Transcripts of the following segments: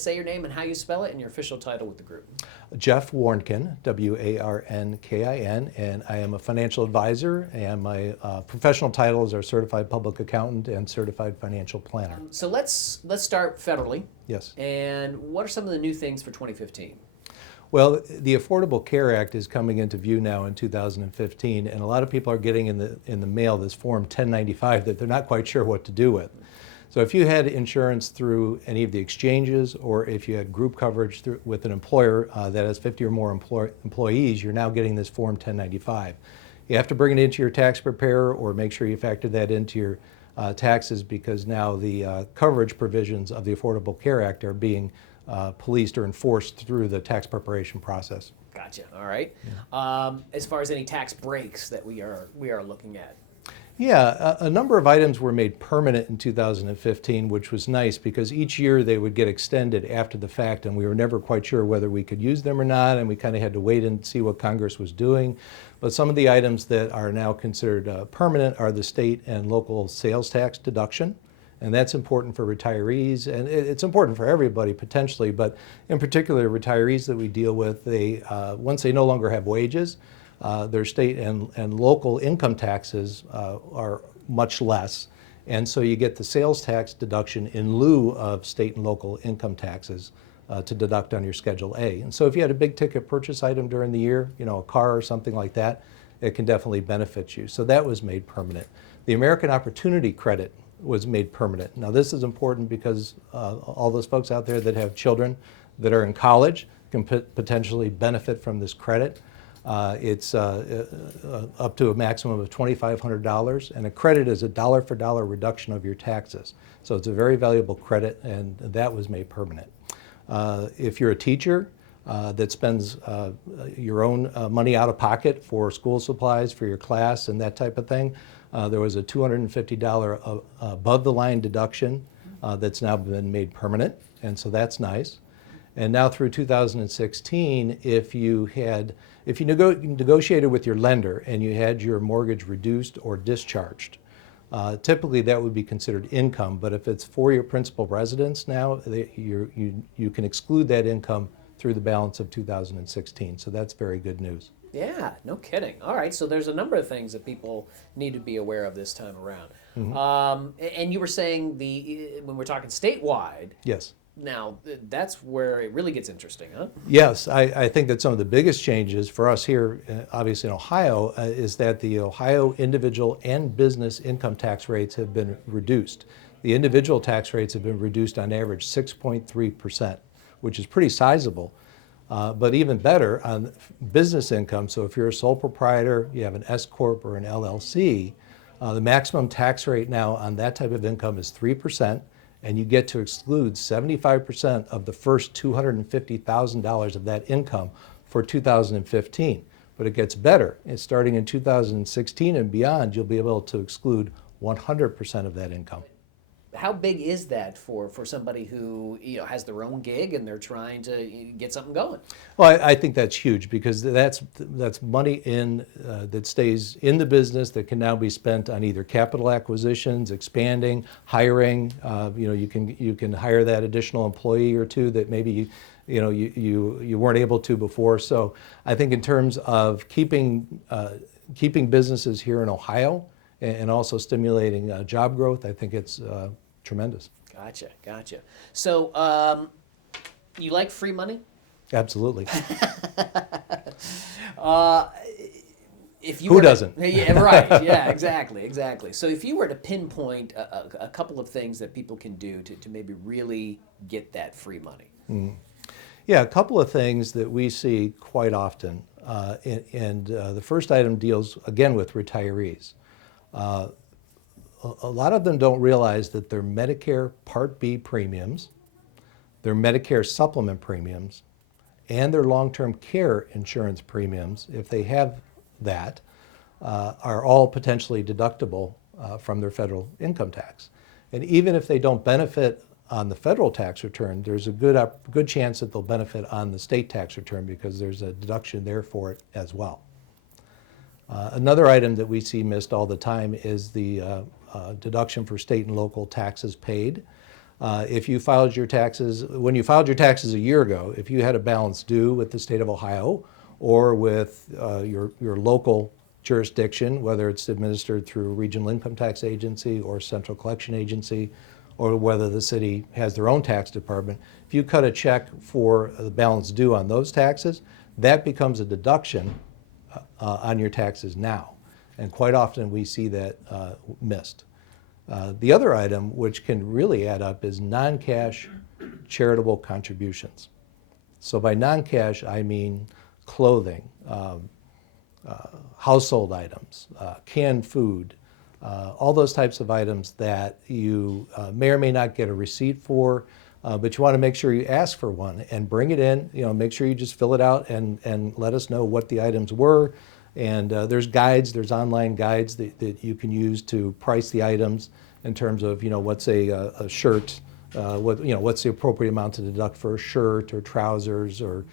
Say your name and how you spell it and your official title with the group. Jeff Warnkin, W-A-R-N-K-I-N, and I am a financial advisor, and my professional titles are Certified Public Accountant and Certified Financial Planner. So let's start federally. Yes. And what are some of the new things for 2015? Well, the Affordable Care Act is coming into view now in 2015, and a lot of people are getting in the mail this Form 1095 that they're not quite sure what to do with. So if you had insurance through any of the exchanges, or if you had group coverage with an employer that has 50 or more employees, you're now getting this Form 1095. You have to bring it into your tax preparer or make sure you factor that into your taxes, because now the coverage provisions of the Affordable Care Act are being policed or enforced through the tax preparation process. Gotcha. All right. As far as any tax breaks that we are looking at. Yeah, a number of items were made permanent in 2015, which was nice because each year they would get extended after the fact, and we were never quite sure whether we could use them or not, and we kind of had to wait and see what Congress was doing. But some of the items that are now considered permanent are the state and local sales tax deduction, and that's important for retirees, and it's important for everybody potentially, but in particular retirees that we deal with, they once they no longer have wages, their state and local income taxes are much less, and so you get the sales tax deduction in lieu of state and local income taxes to deduct on your Schedule A. And so if you had a big ticket purchase item during the year, you know, a car or something like that, it can definitely benefit you. So that was made permanent. The American Opportunity Credit was made permanent. Now this is important because all those folks out there that have children that are in college can potentially benefit from this credit. It's up to a maximum of $2,500, and a credit is a dollar-for-dollar reduction of your taxes. So it's a very valuable credit, and that was made permanent. If you're a teacher that spends your own money out of pocket for school supplies for your class and that type of thing, there was a $250 above-the-line deduction that's now been made permanent, and so that's nice. And now through 2016, if you negotiated with your lender and you had your mortgage reduced or discharged, typically that would be considered income. But if it's for your principal residence now, you can exclude that income through the balance of 2016. So that's very good news. Yeah, no kidding. All right, so there's a number of things that people need to be aware of this time around. Mm-hmm. And you were saying when we're talking statewide. Yes. Now, that's where it really gets interesting, huh? Yes, I think that some of the biggest changes for us here, obviously in Ohio, is that the Ohio individual and business income tax rates have been reduced. The individual tax rates have been reduced on average 6.3%, which is pretty sizable. But even better on business income, so if you're a sole proprietor, you have an S Corp or an LLC, the maximum tax rate now on that type of income is 3%. And you get to exclude 75% of the first $250,000 of that income for 2015. But it gets better. And starting in 2016 and beyond, you'll be able to exclude 100% of that income. How big is that for somebody who has their own gig and they're trying to get something going? Well, I think that's huge because that's money that stays in the business that can now be spent on either capital acquisitions, expanding, hiring. You can hire that additional employee or two that maybe you weren't able to before. So I think in terms of keeping businesses here in Ohio and also stimulating job growth, I think it's tremendous. Gotcha. So you like free money? Absolutely. Who doesn't? Yeah, right. Yeah, exactly. So if you were to pinpoint a couple of things that people can do to maybe really get that free money. Mm. Yeah, a couple of things that we see quite often. The first item deals, again, with retirees. A lot of them don't realize that their Medicare Part B premiums, their Medicare supplement premiums, and their long-term care insurance premiums, if they have that, are all potentially deductible from their federal income tax. And even if they don't benefit on the federal tax return, there's a good chance that they'll benefit on the state tax return because there's a deduction there for it as well. Another item that we see missed all the time is the deduction for state and local taxes paid. If you filed your taxes, when you filed your taxes a year ago, if you had a balance due with the state of Ohio or with your local jurisdiction, whether it's administered through a regional income tax agency or central collection agency, or whether the city has their own tax department, if you cut a check for the balance due on those taxes, that becomes a deduction on your taxes now. And quite often we see that missed. The other item, which can really add up, is non-cash charitable contributions. So by non-cash, I mean clothing, household items, canned food, all those types of items that you may or may not get a receipt for, but you want to make sure you ask for one and bring it in. Make sure you just fill it out and let us know what the items were. And there's guides, there's online guides that you can use to price the items in terms of, what's a shirt, what's the appropriate amount to deduct for a shirt or trousers or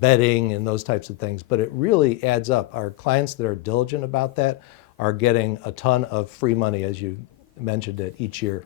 bedding and those types of things. But it really adds up. Our clients that are diligent about that are getting a ton of free money, as you mentioned it, each year.